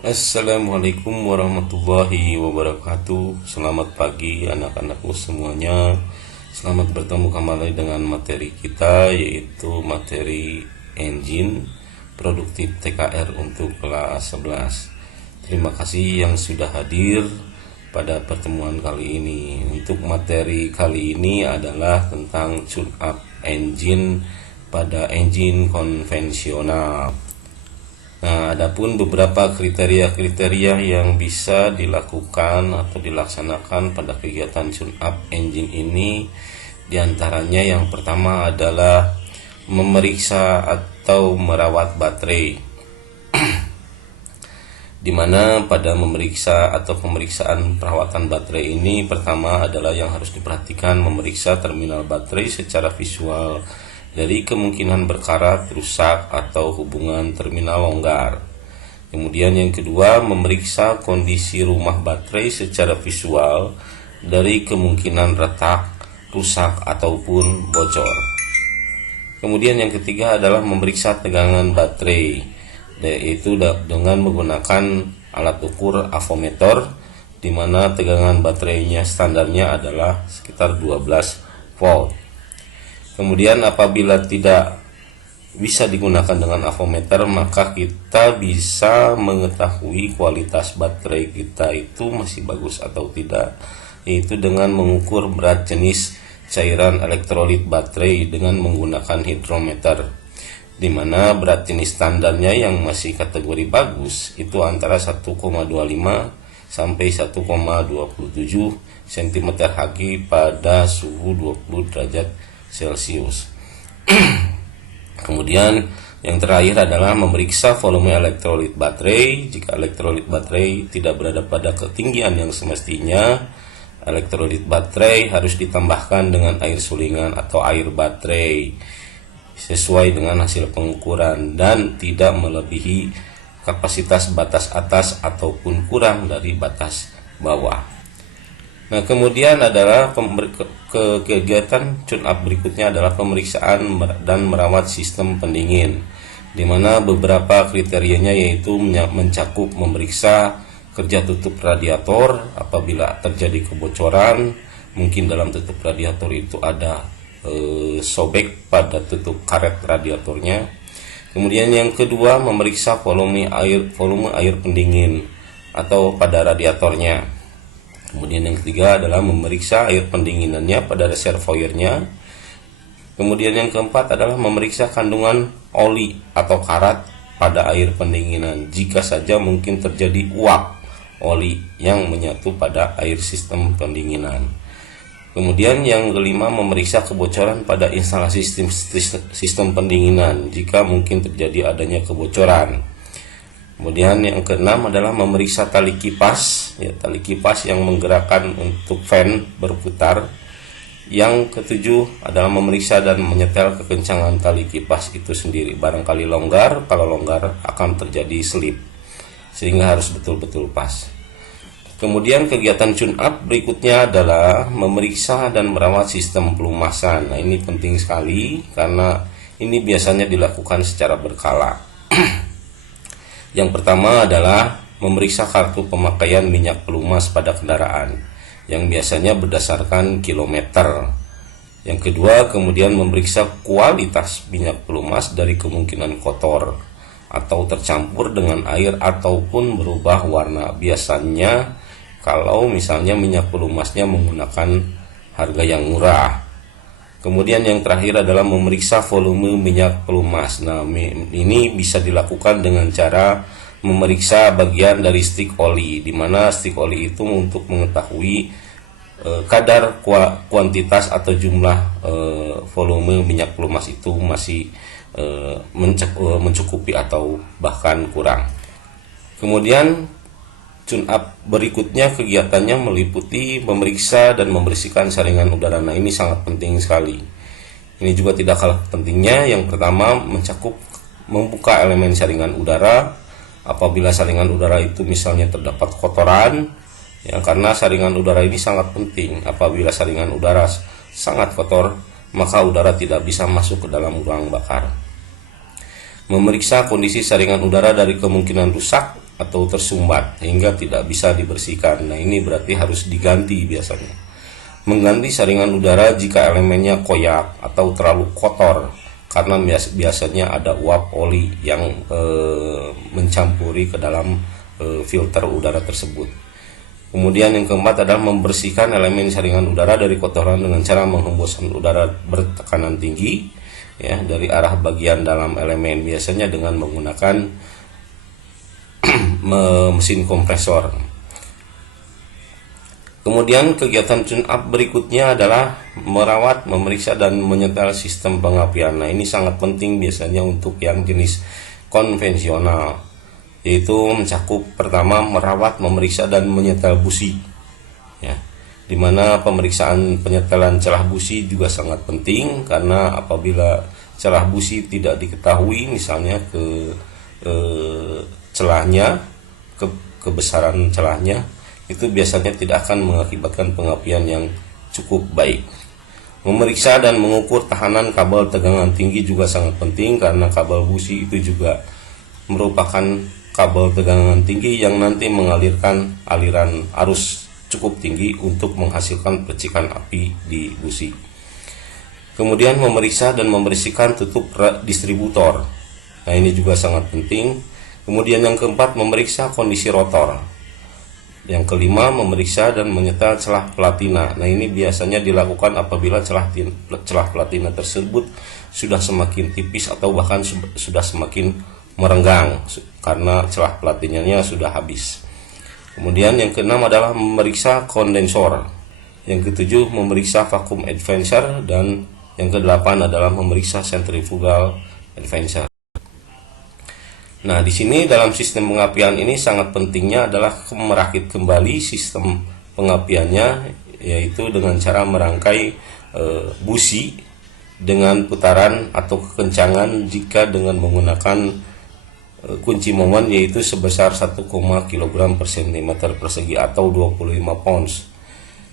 Assalamualaikum warahmatullahi wabarakatuh. Selamat pagi anak-anakku semuanya. Selamat bertemu kembali dengan materi kita, yaitu materi engine produktif TKR untuk kelas 11. Terima kasih yang sudah hadir pada pertemuan kali ini. Untuk materi kali ini adalah tentang tune up engine pada engine konvensional. Nah, adapun beberapa kriteria-kriteria yang bisa dilakukan atau dilaksanakan pada kegiatan tune up engine ini, diantaranya yang pertama adalah memeriksa atau merawat baterai, di mana pada memeriksa atau pemeriksaan perawatan baterai ini pertama adalah yang harus diperhatikan memeriksa terminal baterai secara visual dari kemungkinan berkarat, rusak, atau hubungan terminal longgar. Kemudian yang kedua, memeriksa kondisi rumah baterai secara visual dari kemungkinan retak, rusak, ataupun bocor. Kemudian yang ketiga adalah memeriksa tegangan baterai, yaitu dengan menggunakan alat ukur avometer, di mana tegangan baterainya standarnya adalah sekitar 12 volt. Kemudian apabila tidak bisa digunakan dengan avometer, maka kita bisa mengetahui kualitas baterai kita itu masih bagus atau tidak, yaitu dengan mengukur berat jenis cairan elektrolit baterai dengan menggunakan hidrometer, di mana berat jenis standarnya yang masih kategori bagus itu antara 1,25 sampai 1,27 cm3 pada suhu 20 derajat Celcius. Kemudian yang terakhir adalah memeriksa volume elektrolit baterai. Jika elektrolit baterai tidak berada pada ketinggian yang semestinya, elektrolit baterai harus ditambahkan dengan air sulingan atau air baterai sesuai dengan hasil pengukuran dan tidak melebihi kapasitas batas atas ataupun kurang dari batas bawah. Nah, kemudian adalah kegiatan tune up berikutnya adalah pemeriksaan dan merawat sistem pendingin, di mana beberapa kriterianya yaitu mencakup memeriksa kerja tutup radiator apabila terjadi kebocoran, mungkin dalam tutup radiator itu ada sobek pada tutup karet radiatornya. Kemudian yang kedua, memeriksa volume air pendingin atau pada radiatornya. Kemudian yang ketiga adalah memeriksa air pendinginannya pada reservoirnya. Kemudian yang keempat adalah memeriksa kandungan oli atau karat pada air pendinginan jika saja mungkin terjadi uap oli yang menyatu pada air sistem pendinginan. Kemudian yang kelima, memeriksa kebocoran pada instalasi sistem pendinginan jika mungkin terjadi adanya kebocoran. Kemudian yang keenam adalah memeriksa tali kipas, tali kipas yang menggerakkan untuk fan berputar. Yang ketujuh adalah memeriksa dan menyetel kekencangan tali kipas itu sendiri. Barangkali longgar, kalau longgar akan terjadi slip, sehingga harus betul-betul pas. Kemudian kegiatan tune up berikutnya adalah memeriksa dan merawat sistem pelumasan. Nah, ini penting sekali karena ini biasanya dilakukan secara berkala. Yang pertama adalah memeriksa kartu pemakaian minyak pelumas pada kendaraan yang biasanya berdasarkan kilometer. Yang kedua, kemudian memeriksa kualitas minyak pelumas dari kemungkinan kotor atau tercampur dengan air ataupun berubah warna. Biasanya kalau misalnya minyak pelumasnya menggunakan harga yang murah. Kemudian yang terakhir adalah memeriksa volume minyak pelumas. Nah, ini bisa dilakukan dengan cara memeriksa bagian dari stik oli, di mana stik oli itu untuk mengetahui kadar kuantitas atau jumlah volume minyak pelumas itu masih mencukupi atau bahkan kurang. Kemudian tune up berikutnya kegiatannya meliputi memeriksa dan membersihkan saringan udara. Nah, ini sangat penting sekali. Ini juga tidak kalah pentingnya. Yang pertama, mencakup membuka elemen saringan udara apabila saringan udara itu misalnya terdapat kotoran, karena saringan udara ini sangat penting. Apabila saringan udara sangat kotor, maka udara tidak bisa masuk ke dalam ruang bakar. Memeriksa kondisi saringan udara dari kemungkinan rusak atau tersumbat hingga tidak bisa dibersihkan. Nah, ini berarti harus diganti biasanya. Mengganti saringan udara jika elemennya koyak atau terlalu kotor karena biasanya ada uap oli yang mencampuri ke dalam filter udara tersebut. Kemudian yang keempat adalah membersihkan elemen saringan udara dari kotoran dengan cara menghembuskan udara bertekanan tinggi ya dari arah bagian dalam elemen, biasanya dengan menggunakan mesin kompresor. Kemudian kegiatan tune up berikutnya adalah merawat, memeriksa dan menyetel sistem pengapian. Nah, ini sangat penting biasanya untuk yang jenis konvensional, yaitu mencakup pertama merawat, memeriksa dan menyetel busi. Ya, dimana pemeriksaan penyetelan celah busi juga sangat penting karena apabila celah busi tidak diketahui, misalnya celahnya, kebesaran celahnya, itu biasanya tidak akan mengakibatkan pengapian yang cukup baik. Memeriksa dan mengukur tahanan kabel tegangan tinggi juga sangat penting karena kabel busi itu juga merupakan kabel tegangan tinggi yang nanti mengalirkan aliran arus cukup tinggi untuk menghasilkan percikan api di busi. Kemudian memeriksa dan membersihkan tutup distributor. Nah, ini juga sangat penting. Kemudian yang keempat, memeriksa kondisi rotor. Yang kelima, memeriksa dan menyetel celah platina. Nah, ini biasanya dilakukan apabila celah platina tersebut sudah semakin tipis atau bahkan sudah semakin merenggang karena celah platinanya sudah habis. Kemudian yang keenam adalah memeriksa kondensor. Yang ketujuh, memeriksa vacuum advancer, dan yang kedelapan adalah memeriksa centrifugal advancer. Nah, di sini dalam sistem pengapian ini sangat pentingnya adalah merakit kembali sistem pengapiannya, yaitu dengan cara merangkai busi dengan putaran atau kekencangan jika dengan menggunakan kunci momen yaitu sebesar 1, kg per cm persegi atau 25 pounds.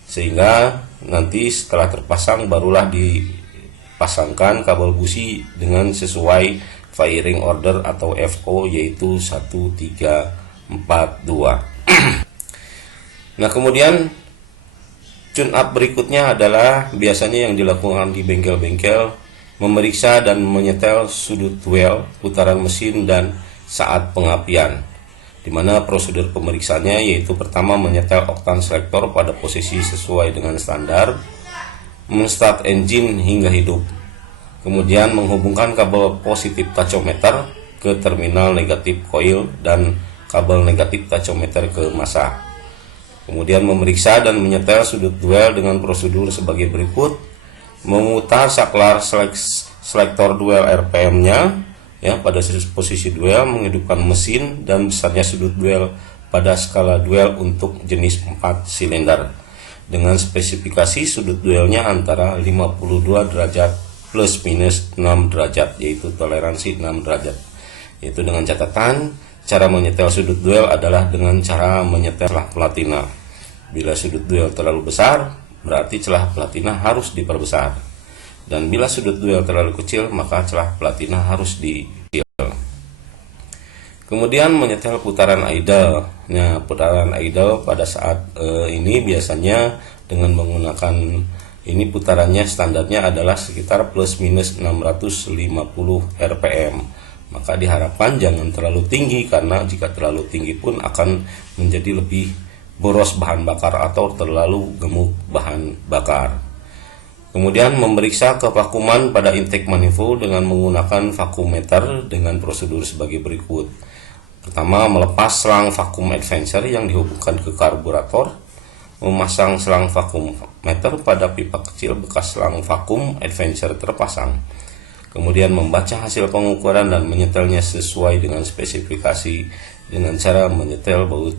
Sehingga nanti setelah terpasang barulah dipasangkan kabel busi dengan sesuai firing order atau FO yaitu 1, 3, 4, 2. Nah, kemudian tune up berikutnya adalah biasanya yang dilakukan di bengkel-bengkel, memeriksa dan menyetel sudut well, putaran mesin dan saat pengapian, di mana prosedur pemeriksaannya yaitu pertama menyetel oktan selektor pada posisi sesuai dengan standar, menstart engine hingga hidup. Kemudian menghubungkan kabel positif tachometer ke terminal negatif coil dan kabel negatif tachometer ke masa. Kemudian memeriksa dan menyetel sudut duel dengan prosedur sebagai berikut: memutar saklar selektor duel RPM-nya ya pada posisi duel, menghidupkan mesin dan besarnya sudut duel pada skala duel untuk jenis 4 silinder dengan spesifikasi sudut duelnya antara 52 derajat plus minus 6 derajat, yaitu toleransi 6 derajat. Yaitu dengan catatan cara menyetel sudut duel adalah dengan cara menyetel celah platina. Bila sudut duel terlalu besar, berarti celah platina harus diperbesar. Dan bila sudut duel terlalu kecil, maka celah platina harus dikecil. Kemudian menyetel putaran idle. Nah, putaran idle pada saat ini biasanya dengan menggunakan ini putarannya standarnya adalah sekitar plus minus 650 rpm. Maka diharapkan jangan terlalu tinggi karena jika terlalu tinggi pun akan menjadi lebih boros bahan bakar atau terlalu gemuk bahan bakar. Kemudian memeriksa kevakuuman pada intake manifold dengan menggunakan vakuumeter dengan prosedur sebagai berikut. Pertama, melepas selang vacuum advancer yang dihubungkan ke karburator. Memasang selang vakum meter pada pipa kecil bekas selang vakum advancer terpasang. Kemudian membaca hasil pengukuran dan menyetelnya sesuai dengan spesifikasi dengan cara menyetel baut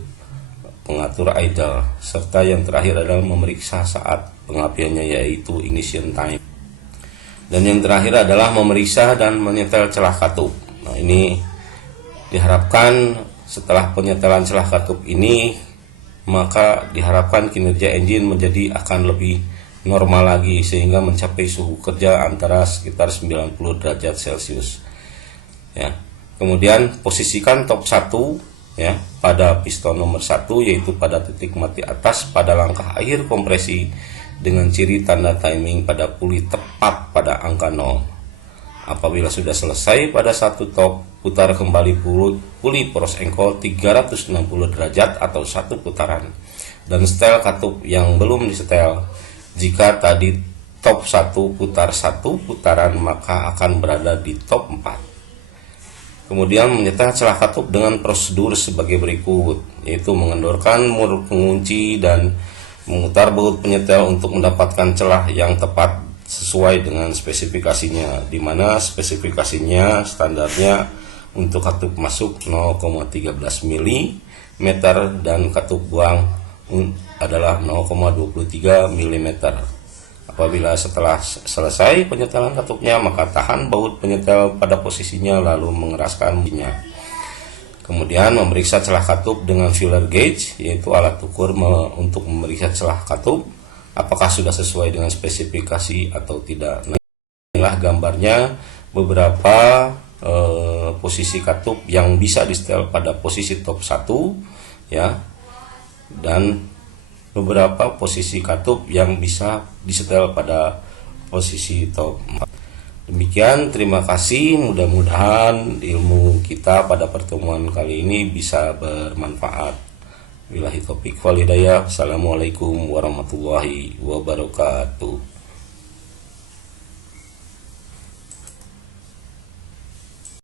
pengatur idle. Serta yang terakhir adalah memeriksa saat pengapiannya yaitu ignition time. Dan yang terakhir adalah memeriksa dan menyetel celah katup. Nah, ini diharapkan setelah penyetelan celah katup ini maka diharapkan kinerja engine menjadi akan lebih normal lagi sehingga mencapai suhu kerja antara sekitar 90 derajat Celcius. Ya. Kemudian posisikan top 1 ya pada piston nomor 1, yaitu pada titik mati atas pada langkah akhir kompresi dengan ciri tanda timing pada puli tepat pada angka 0. Apabila sudah selesai pada satu top, putar kembali puli poros engkol 360 derajat atau satu putaran, dan setel katup yang belum disetel. Jika tadi top 1 putar satu putaran, maka akan berada di top 4. Kemudian menyetel celah katup dengan prosedur sebagai berikut, yaitu mengendorkan mur pengunci dan memutar baut penyetel untuk mendapatkan celah yang tepat sesuai dengan spesifikasinya, di mana spesifikasinya standarnya untuk katup masuk 0,13 mm dan katup buang adalah 0,23 mm. Apabila setelah selesai penyetelan katupnya, maka tahan baut penyetel pada posisinya lalu mengeraskan bunyinya. Kemudian memeriksa celah katup dengan feeler gauge, yaitu alat ukur untuk memeriksa celah katup apakah sudah sesuai dengan spesifikasi atau tidak. Nah, inilah gambarnya beberapa posisi katup yang bisa disetel pada posisi top 1, ya, dan beberapa posisi katup yang bisa disetel pada posisi top 4. Demikian, terima kasih. Mudah-mudahan ilmu kita pada pertemuan kali ini bisa bermanfaat. Billahi taufiq wal hidayah. Assalamualaikum warahmatullahi wabarakatuh.